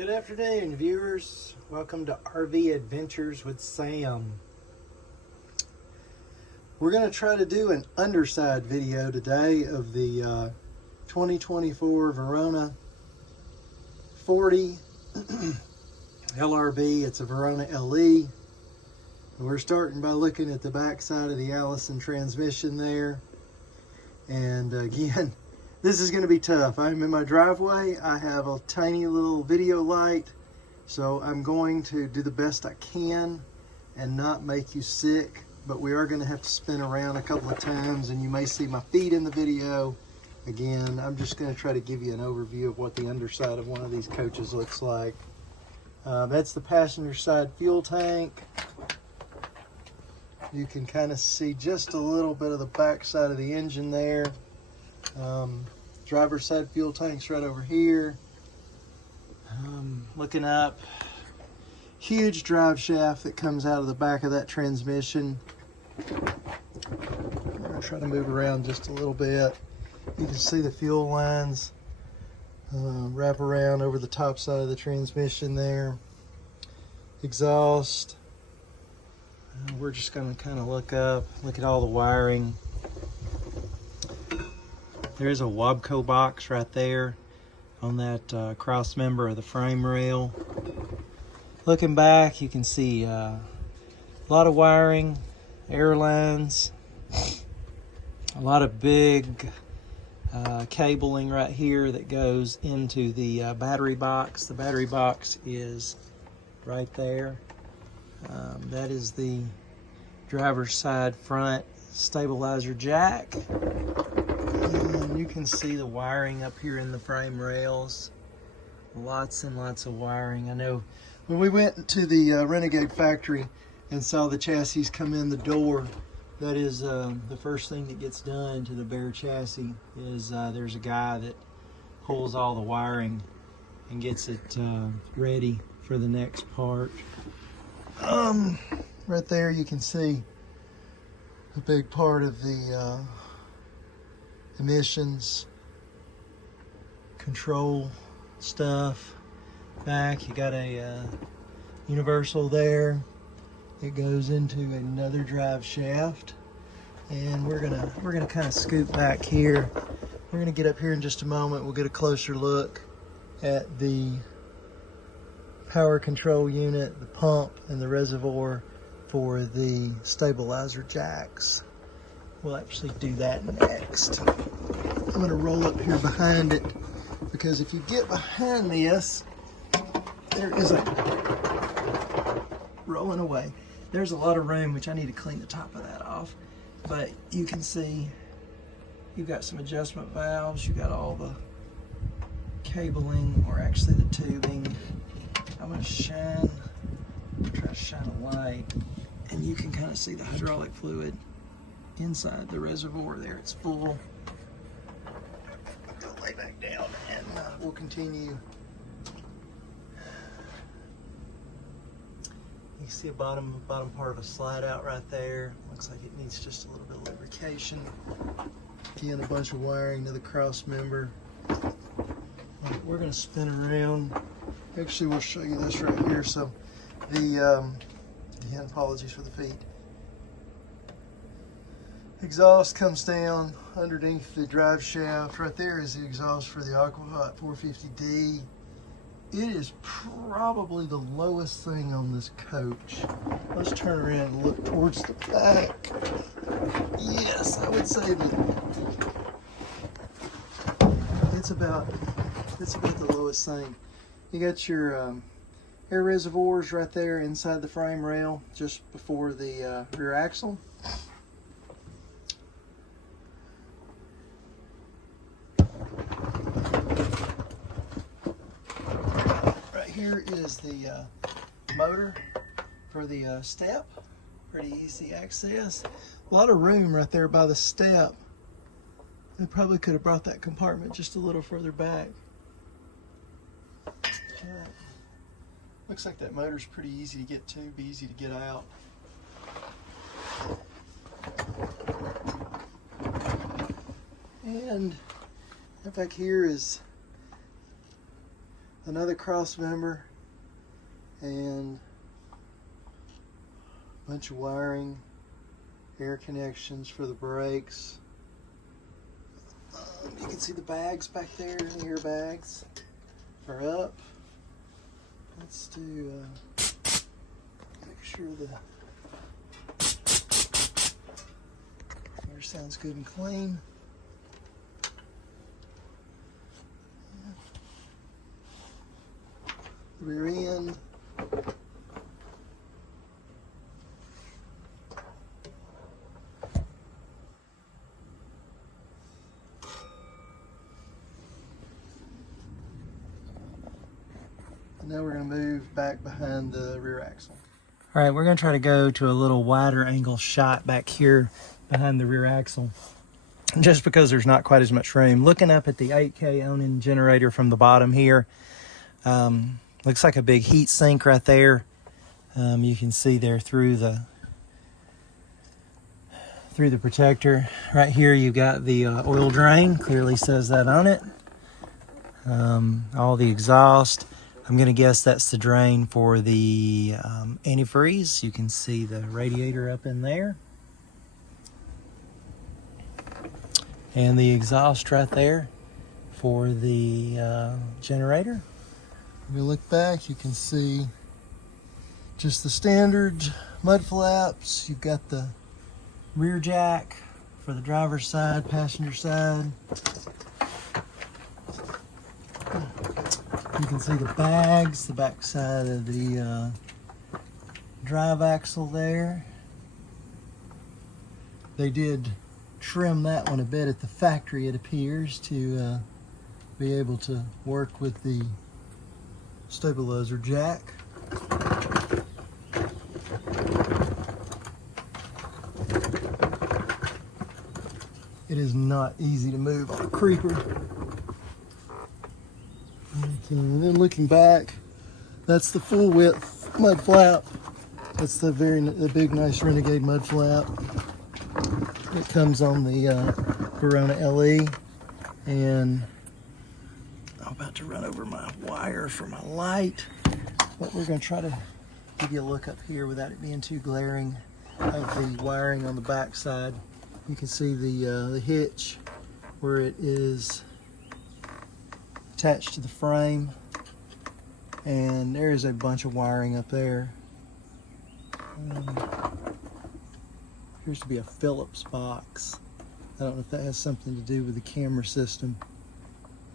Good afternoon, viewers. Welcome to RV Adventures with Sam. We're going to try to do an underside video today of the 2024 Verona 40 LRV. It's a Verona LE. We're starting by looking at the back side of the Allison transmission there. And again, this is going to be tough. I'm in my driveway. I have a tiny little video light, so I'm going to do the best I can and not make you sick, but we are going to have to spin around a couple of times and you may see my feet in the video. Again, I'm just going to try to give you an overview of what the underside of one of these coaches looks like. That's the passenger side fuel tank. You can kind of see just a little bit of the back side of the engine there. Driver's side fuel tank's right over here. Looking up, huge drive shaft that comes out of the back of that transmission. I'm going to try to move around just a little bit. You can see the fuel lines wrap around over the top side of the transmission there. Exhaust. We're just going to kind of look at all the wiring. There's a Wabco box right there on that cross member of the frame rail. Looking back, you can see a lot of wiring, air lines, a lot of big cabling right here that goes into the battery box. The battery box is right there. That is the driver's side front stabilizer jack. And you can see the wiring up here in the frame rails. Lots and lots of wiring. I know when we went to the Renegade factory and saw the chassis come in the door, that is the first thing that gets done to the bare chassis is there's a guy that pulls all the wiring and gets it ready for the next part. Right there you can see a big part of the emissions control stuff. Back you got a universal there. It goes into another drive shaft, and we're gonna kind of scoot back here. We're gonna get up here in just a moment. We'll get a closer look at the power control unit, the pump, and the reservoir for the stabilizer jacks. We'll actually do that next. I'm going to roll up here behind it, because if you get behind this, there is rolling away. There's a lot of room, which I need to clean the top of that off. But you can see you've got some adjustment valves. You've got all the cabling, or actually the tubing. I'm going to try to shine a light, and you can kind of see the hydraulic fluid inside the reservoir there. It's full. Go way back down, and we'll continue. You can see a bottom part of a slide out right there. Looks like it needs just a little bit of lubrication. Again, a bunch of wiring to the cross member. We're going to spin around. Actually, we'll show you this right here. So again, apologies for the feet. Exhaust comes down underneath the drive shaft. Right there is the exhaust for the Aquahot 450D. It is probably the lowest thing on this coach. Let's turn around and look towards the back. Yes, I would say that it's about the lowest thing. You got your air reservoirs right there inside the frame rail, just before the rear axle. Here is the motor for the step. Pretty easy access. A lot of room right there by the step. I probably could have brought that compartment just a little further back. Looks like that motor's pretty easy to get to, be easy to get out. And back here is another cross member, and a bunch of wiring, air connections for the brakes. You can see the bags back there, the air bags are up. Let's do, make sure the air sounds good and clean. Rear end. And now we're going to move back behind the rear axle. All right, we're going to try to go to a little wider angle shot back here behind the rear axle, just because there's not quite as much room. Looking up at the 8K Onan generator from the bottom here, looks like a big heat sink right there. You can see there through the protector. Right here you've got the oil drain, clearly says that on it. All the exhaust. I'm going to guess that's the drain for the antifreeze. You can see the radiator up in there. And the exhaust right there for the generator. If we look back, you can see just the standard mud flaps. You've got the rear jack for the driver's side, passenger side. You can see the bags, the back side of the drive axle there. They did trim that one a bit at the factory, it appears, to be able to work with the stabilizer jack. It is not easy to move on a creeper. And then looking back, that's the full width mud flap. That's the big nice Renegade mud flap. It comes on the Verona LE. And I'm about to run over my wire for my light, but we're going to try to give you a look up here without it being too glaring of the wiring on the back side. You can see the hitch where it is attached to the frame, and there is a bunch of wiring up there. Appears to be a Phillips box. I don't know if that has something to do with the camera system,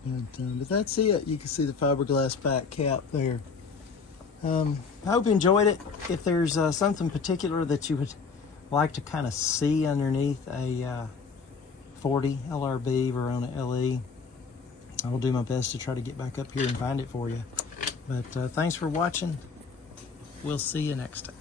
but that's it. You can see the fiberglass back cap there. I hope you enjoyed it. If there's something particular that you would like to kind of see underneath a 40 LRB Verona LE, I will do my best to try to get back up here and find it for you. But thanks for watching. We'll see you next time.